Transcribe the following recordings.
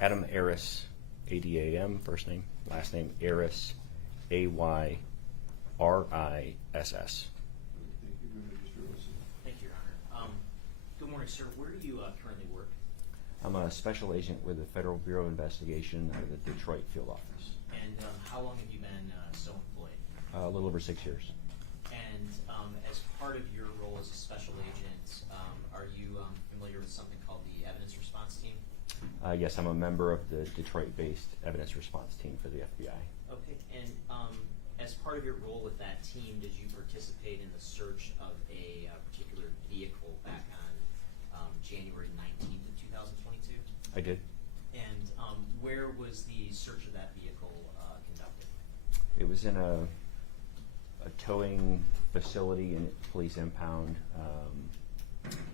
Adam Ayriss, A-D-A-M, first name, last name Ayriss, A-Y-R-I-S-S. Thank you, Mr. Wilson. Thank you, Your Honor. Good morning, sir. Where do you currently work? I'm a special agent with the Federal Bureau of Investigation out of the Detroit field office. And how long have you been so employed? A little over 6 years. And as part of your role as a special agent, are you familiar with something called the evidence response team? Yes, I'm a member of the Detroit-based evidence response team for the FBI. Okay. And as part of your role with that team, did you participate in the search of a particular vehicle back on January 19th of 2022? I did. And where was the search of that vehicle conducted? It was in a towing facility in police impound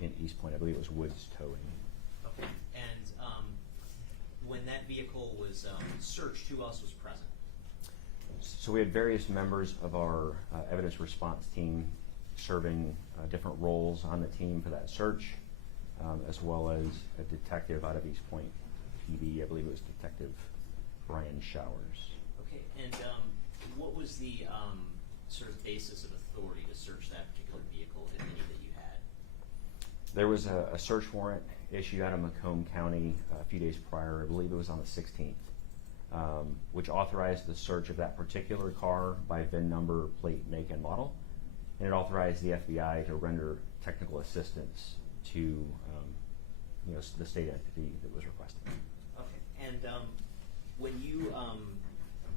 in Eastpointe. I believe it was Woods Towing. Okay. And when that vehicle was searched, who else was present? So we had various members of our evidence response team serving different roles on the team for that search, as well as a detective out of Eastpointe PD. I believe it was Detective Brian Showers. Okay. And what was the sort of basis of authority to search that particular vehicle, if any, that you had? There was a search warrant issued out of Macomb County a few days prior. I believe it was on the 16th. Which authorized the search of that particular car by VIN number, plate, make, and model. And it authorized the FBI to render technical assistance to the state entity that was requested. Okay. And when you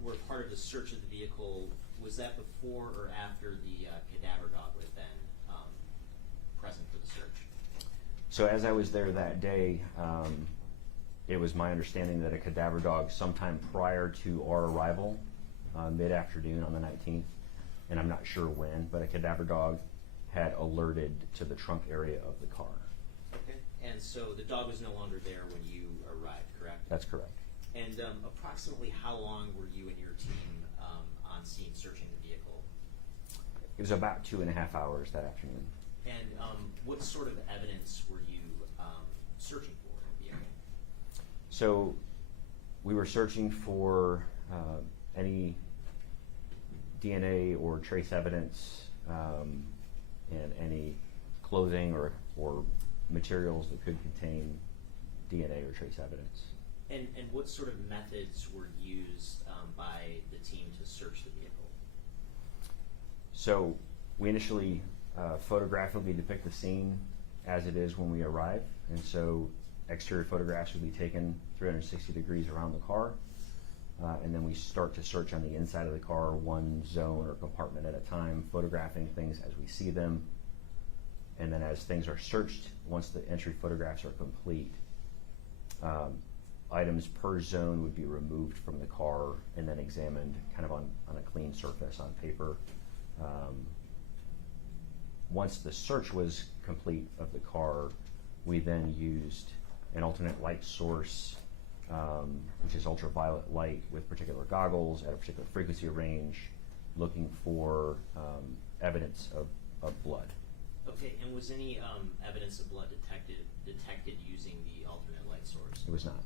were part of the search of the vehicle, was that before or after the cadaver dog would have been present for the search? So as I was there that day, it was my understanding that a cadaver dog sometime prior to our arrival, mid-afternoon on the 19th, and I'm not sure when, but a cadaver dog had alerted to the trunk area of the car. Okay. And so the dog was no longer there when you arrived, correct? That's correct. And approximately how long were you and your team on scene searching the vehicle? It was about 2.5 hours that afternoon. And what sort of evidence were you searching for in the vehicle? So we were searching for any DNA or trace evidence and any clothing or materials that could contain DNA or trace evidence. And what sort of methods were used by the team to search the vehicle? So we initially photographically depict the scene as it is when we arrive, and so exterior photographs would be taken 360 degrees around the car, and then we start to search on the inside of the car, one zone or compartment at a time, photographing things as we see them, and then as things are searched, once the entry photographs are complete, items per zone would be removed from the car and then examined kind of on a clean surface on paper. Once the search was complete of the car, we then used an alternate light source, which is ultraviolet light with particular goggles at a particular frequency range, looking for evidence of blood. Okay, and was any evidence of blood detected using the alternate light source? It was not.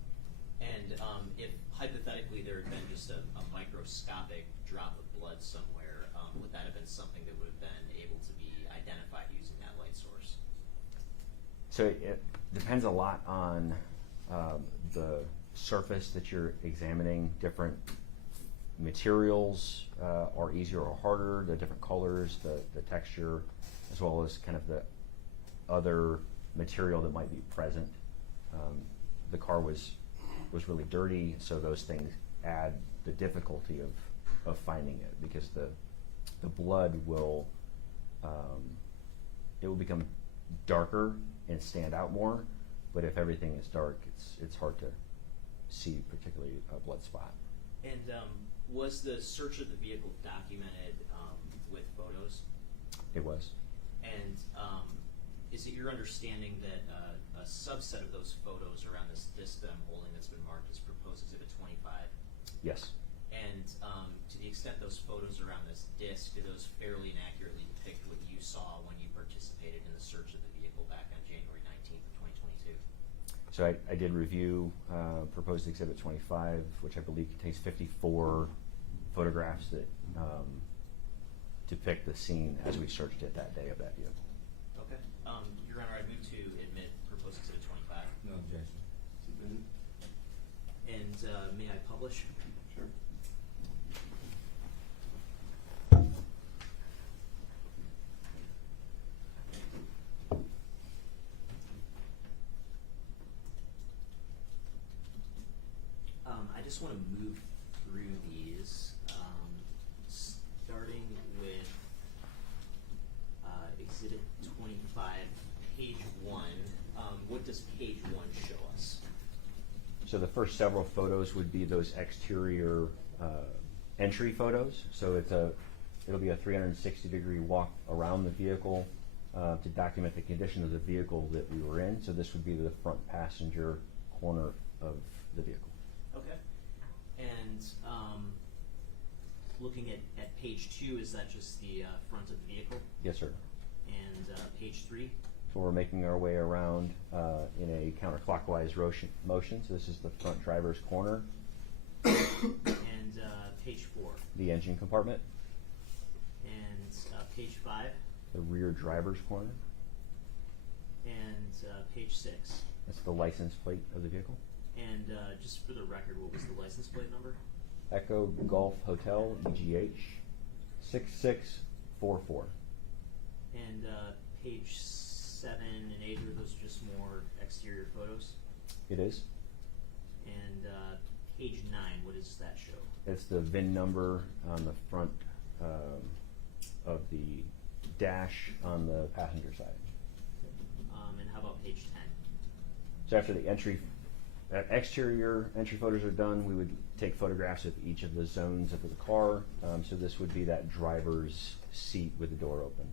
And if hypothetically there had been just a microscopic drop of blood somewhere, would that have been something that would have been able to be identified using that light source? So it depends a lot on the surface that you're examining. Different materials are easier or harder, the different colors, the texture, as well as kind of the other material that might be present. The car was really dirty, so those things add the difficulty of finding it, because the blood will it will become darker and stand out more, but if everything is dark, it's hard to see particularly a blood spot. And was the search of the vehicle documented with photos? It was. And is it your understanding that a subset of those photos are on this disc that I'm holding that's been marked as proposed exhibit 25? Yes. And to the extent those photos are on this disc, do those fairly and accurately depict what you saw when you participated in the search of the vehicle back on January 19th of 2022? So I did review proposed Exhibit 25, which I believe contains 54 photographs that depict the scene as we searched it that day of that vehicle. Okay. Your Honor, I move to admit proposed exhibit 25. No objection. Submitted. And may I publish? Sure. I just want to move through these, starting with Exhibit 25, page 1. What does page 1 show us? So the first several photos would be those exterior entry photos. So it'll be a 360-degree walk around the vehicle to document the condition of the vehicle that we were in. So this would be the front passenger corner of the vehicle. Okay. And looking at page 2, is that just the front of the vehicle? Yes, sir. And page 3? So we're making our way around in a counterclockwise motion. So this is the front driver's corner. And page 4? The engine compartment. And page 5? The rear driver's corner. And page 6? That's the license plate of the vehicle. And just for the record, what was the license plate number? Echo Golf Hotel, EGH, 6644. And page 7 and 8, are those just more exterior photos? It is. And page 9, what does that show? It's the VIN number on the front of the dash on the passenger side. And how about page 10? So after the exterior entry photos are done, we would take photographs of each of the zones of the car. So this would be that driver's seat with the door open.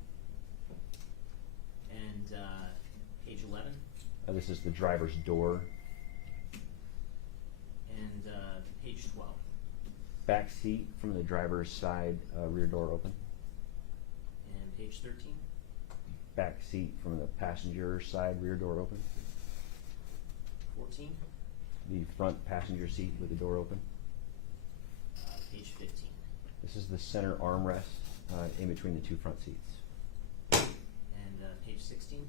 And page 11? This is the driver's door. And page 12? Back seat from the driver's side, rear door open. And page 13? Back seat from the passenger side, rear door open. 14? The front passenger seat with the door open. Page 15? This is the center armrest in between the two front seats. And page 16?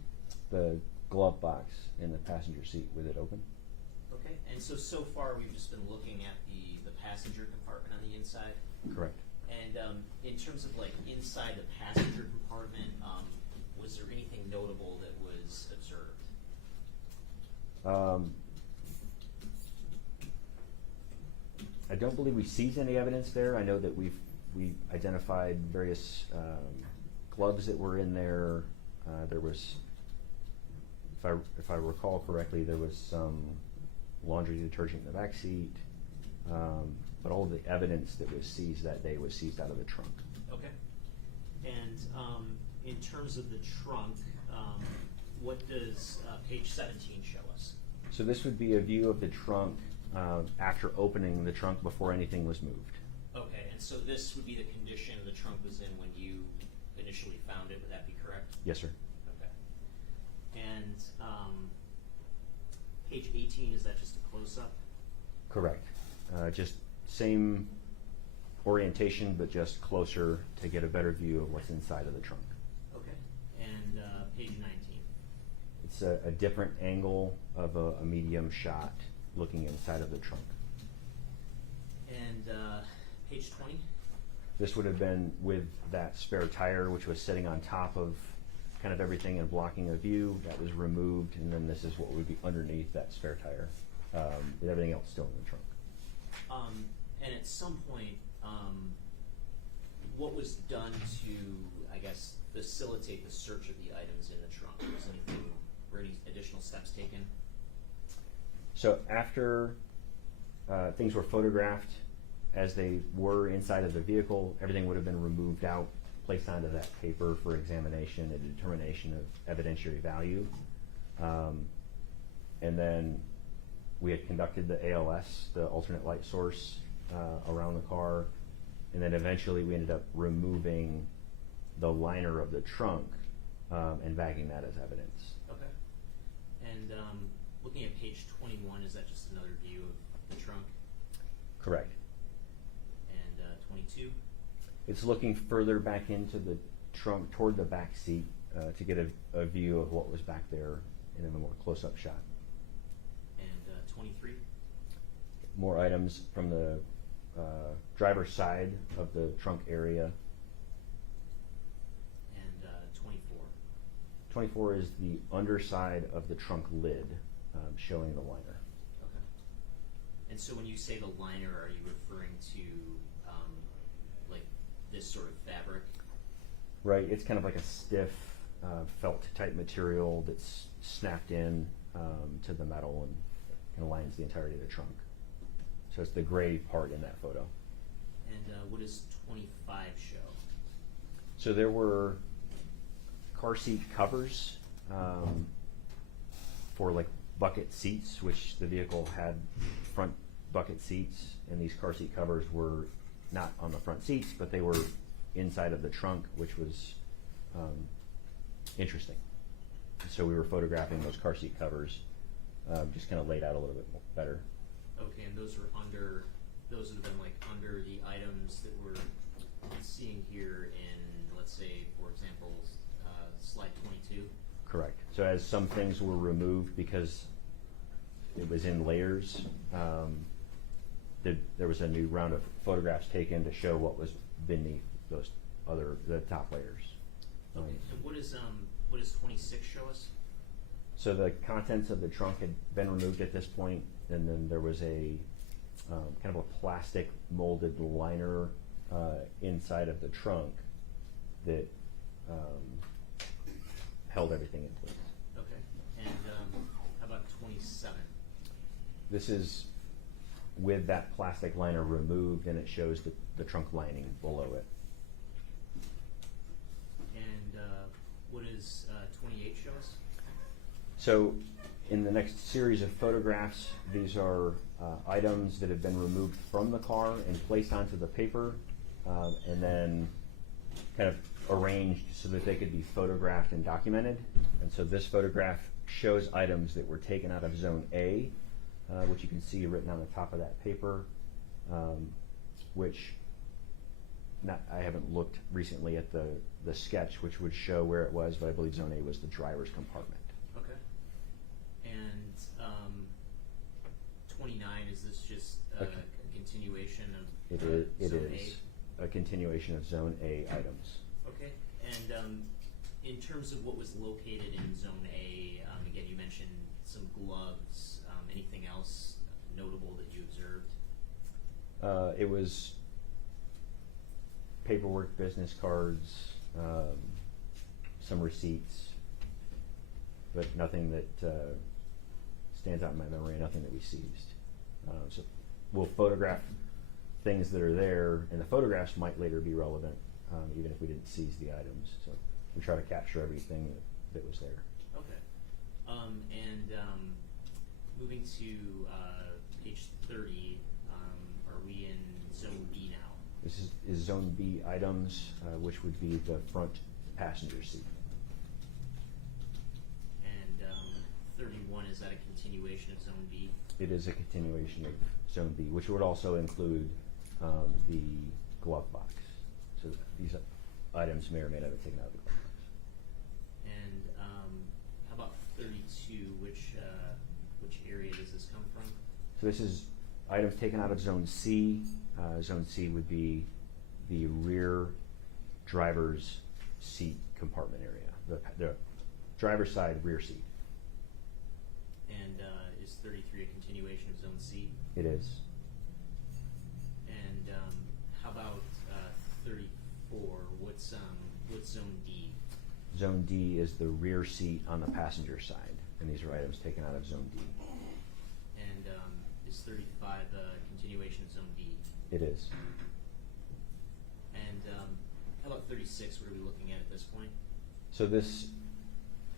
The glove box in the passenger seat with it open. Okay, and so far we've just been looking at the passenger compartment on the inside. Correct. And in terms of like inside the passenger compartment, was there anything notable that was observed? I don't believe we seized any evidence there. I know that we identified various gloves that were in there. There was, if I recall correctly, there was some laundry detergent in the back seat. But all of the evidence that was seized that day was seized out of the trunk. Okay. And in terms of the trunk, what does page 17 show us? So this would be a view of the trunk after opening the trunk before anything was moved. Okay, and so this would be the condition the trunk was in when you initially found it, would that be correct? Yes, sir. Okay. And page 18, is that just a close-up? Correct. Just same orientation, but just closer to get a better view of what's inside of the trunk. Okay. And page 19? It's a different angle of a medium shot looking inside of the trunk. And page 20? This would have been with that spare tire, which was sitting on top of kind of everything and blocking a view. That was removed, and then this is what would be underneath that spare tire, with everything else still in the trunk. And at some point, what was done to, I guess, facilitate the search of the items in the trunk? Were any additional steps taken? So after things were photographed as they were inside of the vehicle, everything would have been removed out, placed onto that paper for examination and determination of evidentiary value. And then we had conducted the ALS, the alternate light source, around the car. And then eventually we ended up removing the liner of the trunk and bagging that as evidence. Okay. And Looking at page 21, is that just another view of the trunk? Correct. And 22? It's looking further back into the trunk toward the back seat to get a view of what was back there in a more close-up shot. And 23? More items from the driver's side of the trunk area. And 24? 24 is the underside of the trunk lid showing the liner. Okay. And so when you say the liner, are you referring to like this sort of fabric? Right, it's kind of like a stiff felt type material that's snapped in to the metal and kind of lines the entirety of the trunk. So it's the gray part in that photo. And what does 25 show? So there were car seat covers for like bucket seats, which the vehicle had front bucket seats, and these car seat covers were not on the front seats, but they were inside of the trunk, which was interesting. So we were photographing those car seat covers, just kind of laid out a little bit better. Okay, and those were under, those would have been like under the items that we're seeing here in, let's say, for example, slide 22? Correct. So as some things were removed because it was in layers, there was a new round of photographs taken to show what was beneath the top layers. Okay, and what does 26 show us? So the contents of the trunk had been removed at this point, and then there was a kind of a plastic molded liner inside of the trunk that held everything in place. Okay, and how about 27? This is with that plastic liner removed, and it shows the trunk lining below it. And what does 28 show us? So in the next series of photographs, these are items that have been removed from the car and placed onto the paper, and then kind of arranged so that they could be photographed and documented. And so this photograph shows items that were taken out of Zone A, which you can see written on the top of that paper, which I haven't looked recently at the sketch, which would show where it was, but I believe Zone A was the driver's compartment. Okay. And 29, is this just a continuation of It Zone is A? a continuation of Zone A items. Okay, and in terms of what was located in Zone A, again, you mentioned some gloves. Anything else notable that you observed? It was paperwork, business cards, some receipts, but nothing that stands out in my memory, nothing that we seized. So we'll photograph things that are there, and the photographs might later be relevant, even if we didn't seize the items. So we try to capture everything that was there. Okay. And moving to page 30, are we in Zone B now? This is Zone B items, which would be the front passenger seat. And 31, is that a continuation of Zone B? It is a continuation of Zone B, which would also include the glove box. So these items may or may not have been taken out of the glove box. And how about 32? Which area does this come from? So this is items taken out of Zone C. Zone C would be the rear driver's seat compartment area, the driver's side rear seat. And is 33 a continuation of Zone C? It is. And how about 34? What's Zone D? Zone D is the rear seat on the passenger side, and these are items taken out of Zone D. And is 35 a continuation of Zone D? It is. And how about 36? What are we looking at this point? So this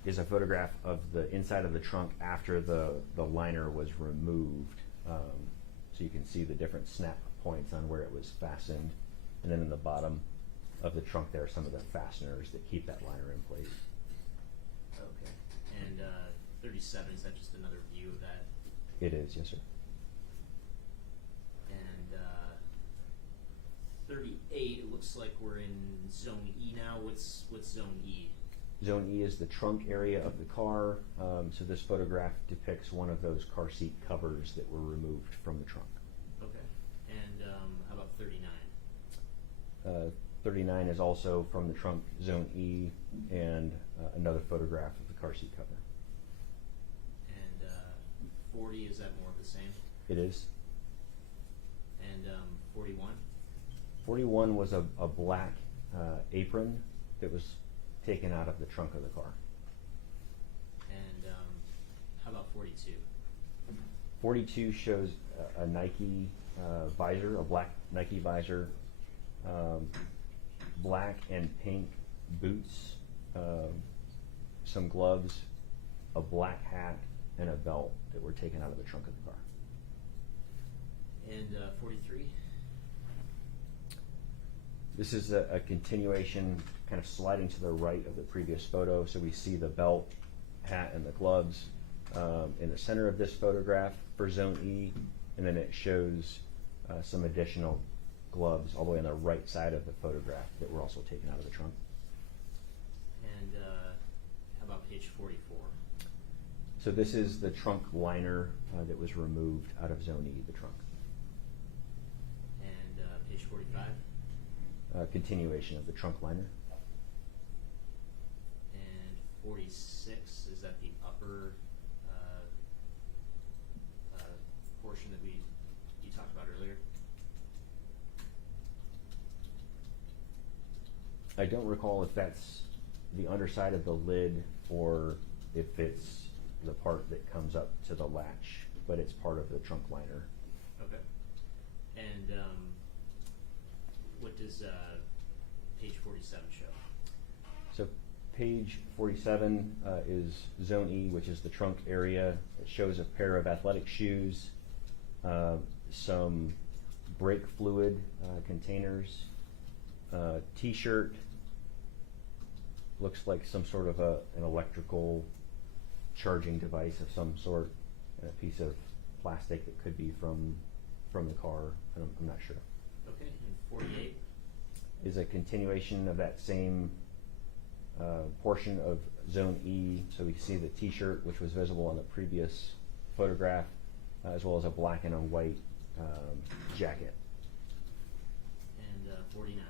is a photograph of the inside of the trunk after the liner was removed. So you can see the different snap points on where it was fastened. And then in the bottom of the trunk there are some of the fasteners that keep that liner in place. Okay. And 37, is that just another view of that? It is, yes, sir. And 38, it looks like we're in Zone E now. What's Zone E? Zone E is the trunk area of the car. So this photograph depicts one of those car seat covers that were removed from the trunk. Okay. And how about 39? 39 is also from the trunk, Zone E, and another photograph of the car seat cover. And 40, is that more of the same? It is. And 41? 41 was a black apron that was taken out of the trunk of the car. And how about 42? 42 shows a Nike visor, a black Nike visor, black and pink boots, some gloves, a black hat, and a belt that were taken out of the trunk of the car. And 43? This is a continuation, kind of sliding to the right of the previous photo. So we see the belt, hat, and the gloves in the center of this photograph for Zone E, and then it shows some additional gloves all the way on the right side of the photograph that were also taken out of the trunk. And how about page 44? So this is the trunk liner that was removed out of Zone E, the trunk. And page 45? Continuation of the trunk liner. And 46, is that the upper portion that you talked about earlier? I don't recall if that's the underside of the lid or if it's the part that comes up to the latch, but it's part of the trunk liner. Okay. And what does page 47 show? So page 47 is Zone E, which is the trunk area. It shows a pair of athletic shoes, some brake fluid containers, t-shirt, looks like some sort of an electrical charging device of some sort, and a piece of plastic that could be from the car. I'm not sure. Okay, and 48? Is a continuation of that same portion of Zone E. So we see the t-shirt, which was visible on the previous photograph, as well as a black and a white jacket. And 49?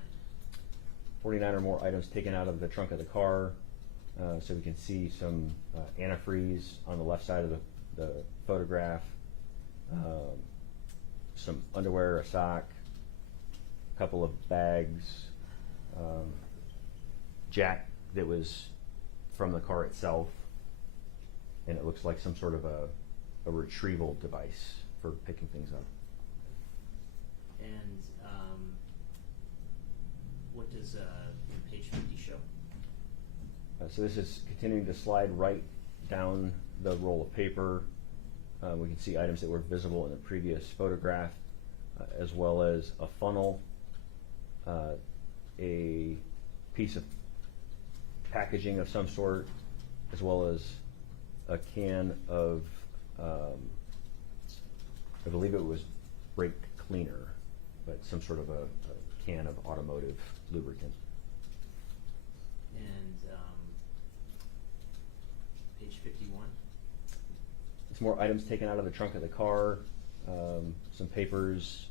49 or more items taken out of the trunk of the car. So we can see some antifreeze on the left side of the photograph, some underwear, a sock, a couple of bags, jack that was from the car itself, and it looks like some sort of a retrieval device for picking things up. And what does page 50 show? So this is continuing to slide right down the roll of paper. We can see items that were visible in the previous photograph, as well as a funnel, a piece of packaging of some sort, as well as a can of, I believe it was brake cleaner, but some sort of a can of automotive lubricant. And page 51? Some more items taken out of the trunk of the car, some papers,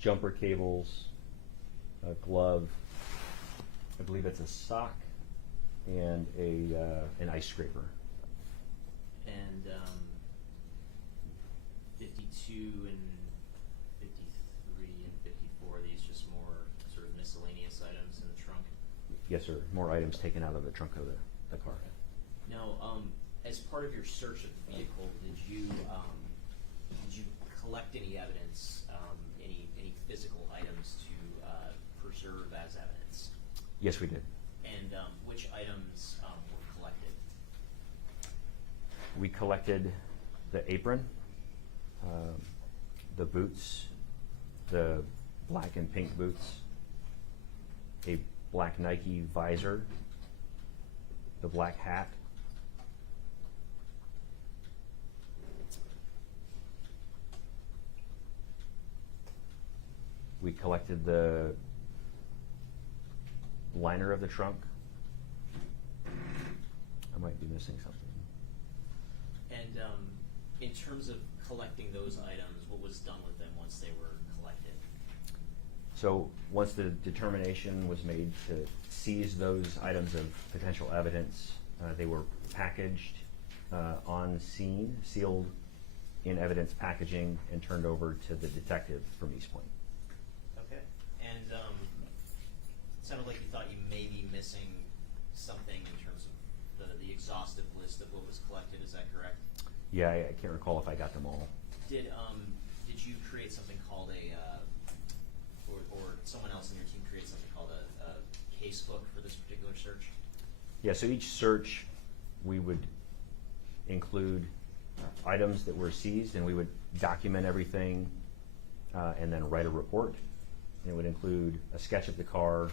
jumper cables, a glove, I believe it's a sock, and an ice scraper. And 52 and 53 and 54, are these just more sort of miscellaneous items in the trunk? Yes, sir. More items taken out of the trunk of the car. Now, as part of your search of the vehicle, did you collect any evidence, any physical items to preserve as evidence? Yes, we did. And which items were collected? We collected the apron, the boots, the black and pink boots, a black Nike visor, the black hat, We collected the liner of the trunk. I might be missing something. And in terms of collecting those items, what was done with them once they were collected? So once the determination was made to seize those items of potential evidence, they were packaged on scene, sealed in evidence packaging, and turned over to the detective from Eastpointe. Okay. And it sounded like you thought you may be missing something in terms of the exhaustive list of what was collected. Is that correct? Yeah, I can't recall if I got them all. Did you create something called or someone else in your team create something called a case book for this particular search? Yeah, so each search we would include items that were seized, and we would document everything and then write a report. It would include a sketch of the car,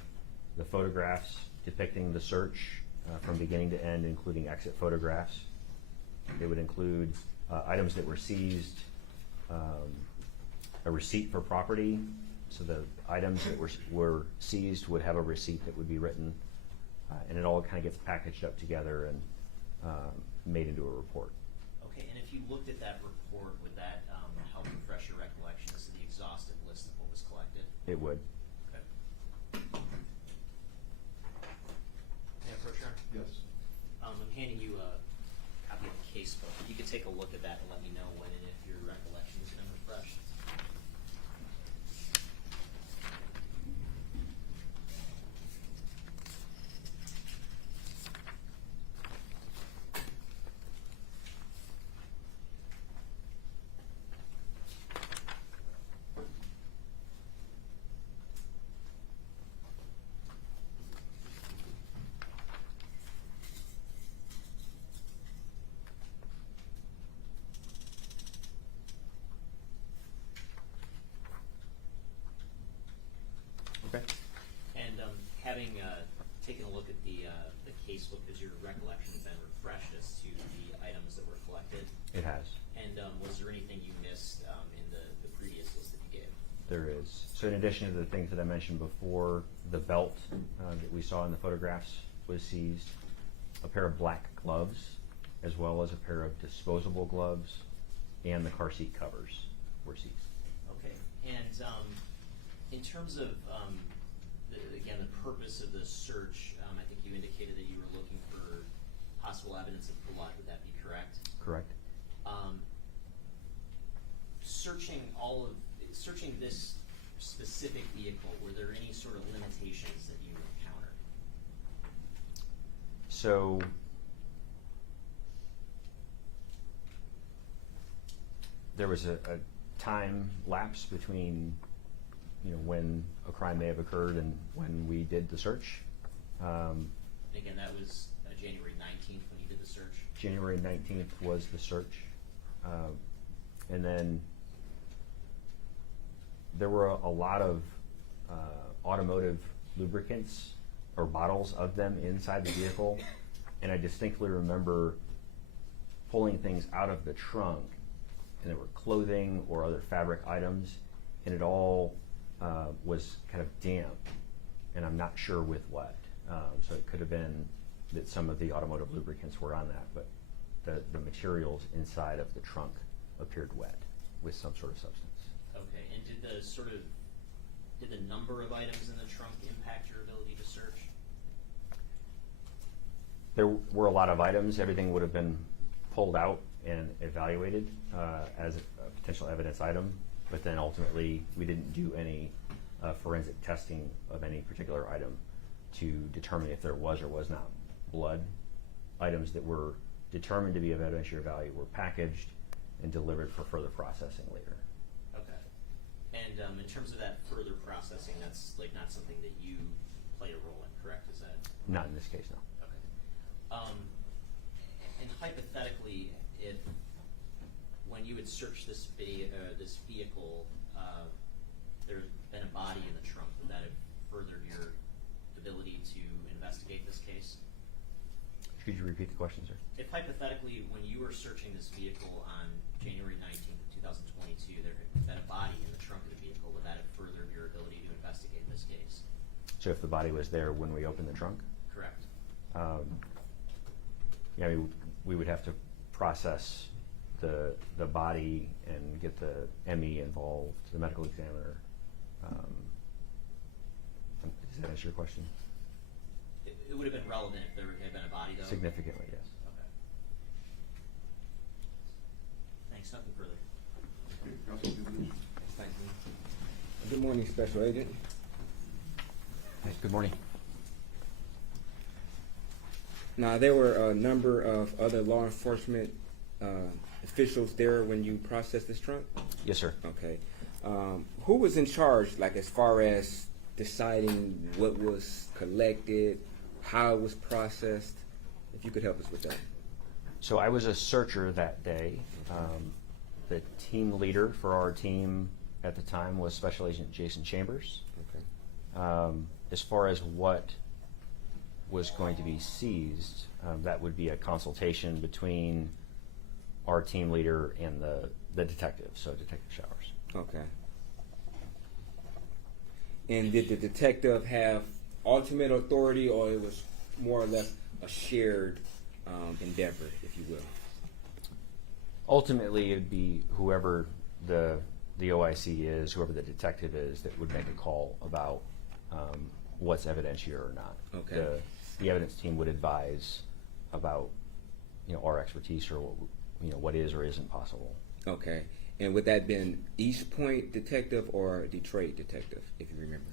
the photographs depicting the search from beginning to end, including exit photographs. It would include items that were seized, a receipt for property. So the items that were seized would have a receipt that would be written, and it all kind of gets packaged up together and made into a report. Okay, and if you looked at that report, would that help refresh your recollection as to the exhaustive list of what was collected? It would. Okay. Yeah, for sure. Yes. I'm handing you a copy of the case book. You could take a look at that and let me know when and if your recollection has been refreshed. Okay. And having taken a look at the casebook, has your recollection been refreshed as to the items that were collected? It has. And was there anything you missed in the previous list that you gave? There is. So in addition to the things that I mentioned before, the belt that we saw in the photographs was seized, a pair of black gloves, as well as a pair of disposable gloves, and the car seat covers were seized. Okay. And in terms of, again, the purpose of the search, I think you indicated that you were looking for possible evidence of blood. Would that be correct? Correct. Searching this specific vehicle, were there any sort of limitations that you encountered? So there was a time lapse between when a crime may have occurred and when we did the search. Again, that was January 19th when you did the search? January 19th was the search. And then there were a lot of automotive lubricants or bottles of them inside the vehicle. And I distinctly remember pulling things out of the trunk, and there were clothing or other fabric items, and it all was kind of damp, and I'm not sure with what. So it could have been that some of the automotive lubricants were on that, but the materials inside of the trunk appeared wet with some sort of substance. Okay, and did the number of items in the trunk impact your ability to search? There were a lot of items. Everything would have been pulled out and evaluated as a potential evidence item, but then ultimately we didn't do any forensic testing of any particular item to determine if there was or was not blood. Items that were determined to be of evidentiary value were packaged and delivered for further processing later. Okay. And in terms of that further processing, that's like not something that you play a role in, correct? Is that? Not in this case, no. Okay. And hypothetically, if when you had searched this vehicle, there had been a body in the trunk, would that have furthered your ability to investigate this case? Could you repeat the question, sir? If hypothetically, when you were searching this vehicle on January 19th, 2022, there had been a body in the trunk of the vehicle, would that have furthered your ability this case? So if the body was there when we opened the trunk, Correct. yeah, I mean, we would have to process the body and get the ME involved, the medical examiner. Does that answer your question? It would have been relevant if there had been a body, though? Significantly, yes. Okay. Thanks, nothing further. Okay, Counsel, please. Thank you. Good morning, Special Agent. Hey, good morning. Now, there were a number of other law enforcement officials there when you processed this trunk? Yes, sir. Okay. Who was in charge, like as far as deciding what was collected, how it was processed? If you could help us with that. So I was a searcher that day. The team leader for our team at the time was Special Agent Jason Chambers. Okay. As far as what was going to be seized, that would be a consultation between our team leader and the detective, so Detective Showers. Okay. And did the detective have ultimate authority, or it was more or less a shared endeavor, if you will? Ultimately, it would be whoever the OIC is, whoever the detective is, that would make a call about what's evidentiary or not. Okay. The evidence team would advise about, our expertise or what is or isn't possible. Okay. And would that been Eastpointe detective or Detroit detective, if you remember?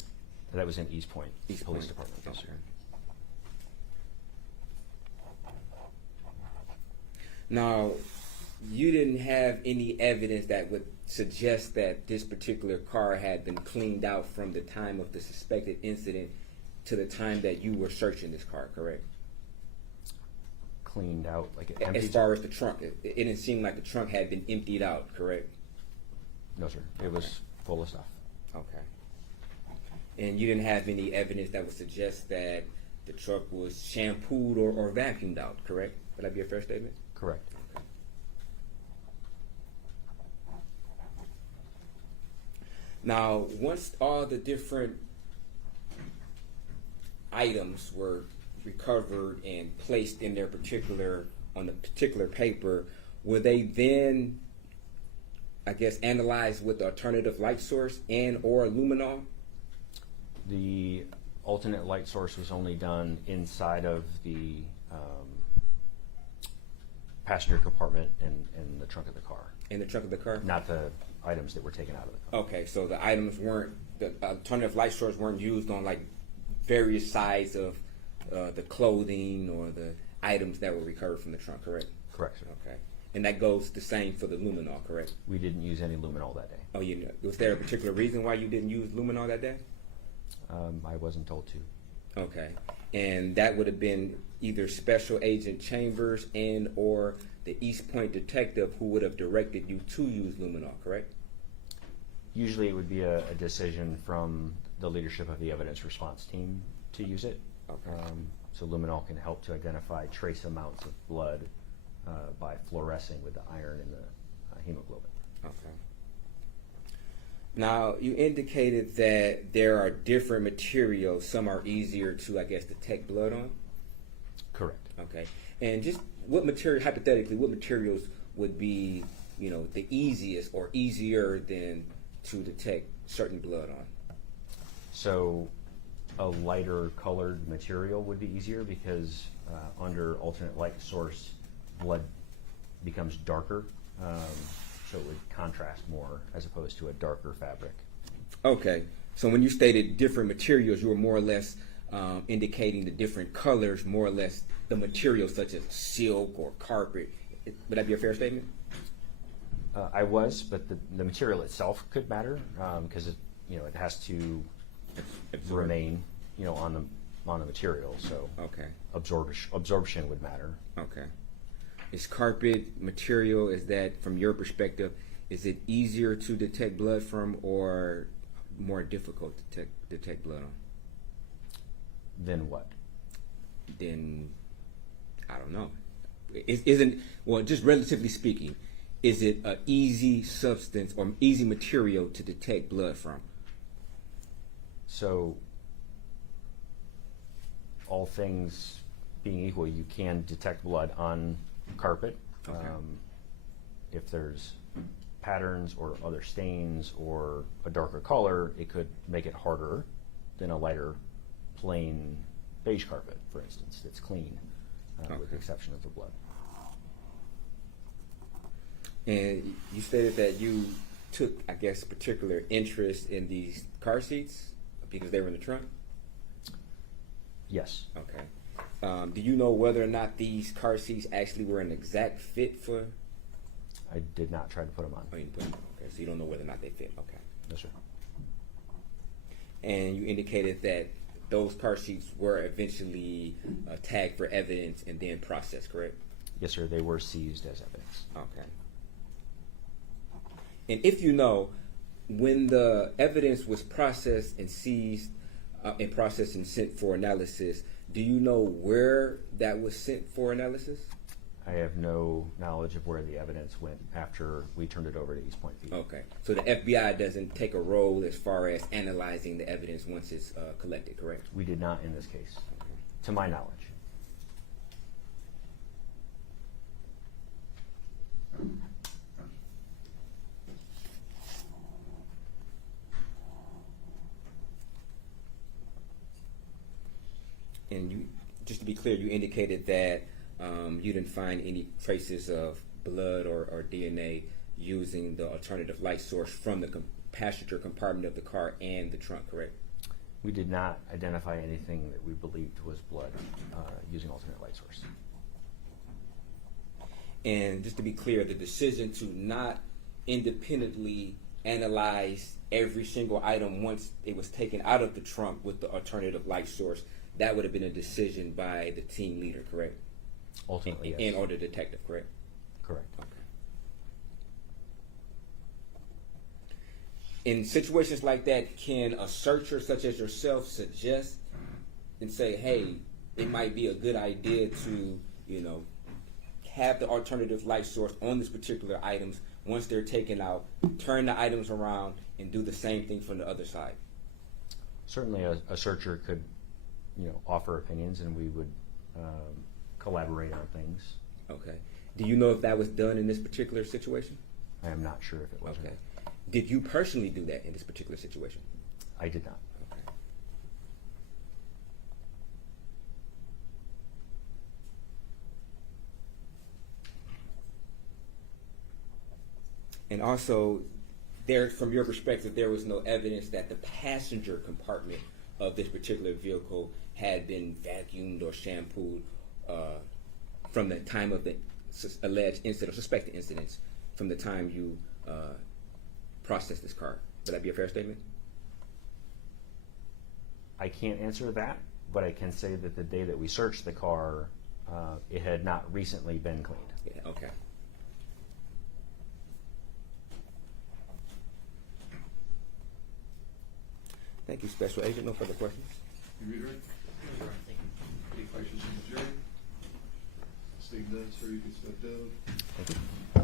That was in Eastpointe Eastpointe. Police Department. Yes, sir. Now, you didn't have any evidence that would suggest that this particular car had been cleaned out from the time of the suspected incident to the time that you were searching this car, correct? Cleaned out, like it As emptied? far as the trunk, it didn't seem like the trunk had been emptied out, correct? No, sir. It was full of stuff. Okay. And you didn't have any evidence that would suggest that the truck was shampooed or vacuumed out, correct? Would that be a fair statement? Correct. Okay. Now, once all the different items were recovered and placed in their on the particular paper, were they then, I guess, analyzed with the alternative light source and or luminol? The alternate light source was only done inside of the passenger compartment and the trunk of the car, In the trunk of the car? not the items that were taken out of the car. Okay, so the items the alternative light source weren't used on like various sides of the clothing or the items that were recovered from the trunk, correct? Correct, sir. Okay. And that goes the same for the luminol, correct? We didn't use any luminol that day. Oh, was there a particular reason why you didn't use luminol that day? I wasn't told to. Okay. And that would have been either Special Agent Chambers and or the Eastpointe detective who would have directed you to use luminol, correct? Usually it would be a decision from the leadership of the evidence response team to use it. Okay. So luminol can help to identify trace amounts of blood by fluorescing with the iron in the hemoglobin. Okay. Now, you indicated that there are different materials. Some are easier to, I guess, detect blood on. Correct. Okay. And just hypothetically, what materials would be, the easiest or easier than to detect certain blood on? So a lighter colored material would be easier because under alternate light source, blood becomes darker. So it would contrast more as opposed to a darker fabric. Okay. So when you stated different materials, you were more or less indicating the different colors, more or less the materials such as silk or carpet. Would that be a fair statement? I was, but the material itself could matter because it has to remain on the material. So Okay. absorption would matter. Okay. Is carpet material, is that, from your perspective, is it easier to detect blood from or more difficult to detect blood on? Then what? Then, I don't know. Just relatively speaking, is it an easy substance or easy material to detect blood from? So, all things being equal, you can detect blood on carpet. Okay. If there's patterns or other stains or a darker color, it could make it harder than a lighter, plain beige carpet, for instance, that's clean, with the Okay. exception of the blood. And you stated that you took, I guess, particular interest in these car seats because they were in the trunk? Yes. Okay. Do you know whether or not these car seats actually were an exact fit for? I did not try to put them on. Oh, you put them. Okay, so you don't know whether or not they fit. Okay. No, sir. And you indicated that those car seats were eventually tagged for evidence and then processed, correct? Yes, sir. They were seized as evidence. Okay. And if you know, when the evidence was processed and seized and processed and sent for analysis, do you know where that was sent for analysis? I have no knowledge of where the evidence went after we turned it over to Eastpointe. Okay. So the FBI doesn't take a role as far as analyzing the evidence once it's collected, correct? We did not in this case, to my knowledge. And you, just to be clear, you indicated that you didn't find any traces of blood or DNA using the alternative light source from the passenger compartment of the car and the trunk, correct? We did not identify anything that we believed was blood using alternate light source. And just to be clear, the decision to not independently analyze every single item once it was taken out of the trunk with the alternative light source, that would have been a decision by the team leader, correct? Ultimately, yes. And or the detective, correct? Correct. Okay. In situations like that, can a searcher such as yourself suggest and say, hey, it might be a good idea to, have the alternative light source on this particular items once they're taken out, turn the items around, and do the same thing from the other side? Certainly a searcher could, offer opinions, and we would collaborate on things. Okay. Do you know if that was done in this particular situation? I am not sure if it was. or Okay. not. Did you personally do that in this particular situation? I did not. Okay. And also, from your perspective, there was no evidence that the passenger compartment of this particular vehicle had been vacuumed or shampooed from the time of the alleged incident or suspected incidents from the time you processed this car. Would that be a fair statement? I can't answer that, but I can say that the day that we searched the car, it had not recently been cleaned. Yeah, okay. Thank you, Special Agent. No further questions? You reiterate? Any questions from the jury? Steve Dunn, sir, you can step down. Thank you.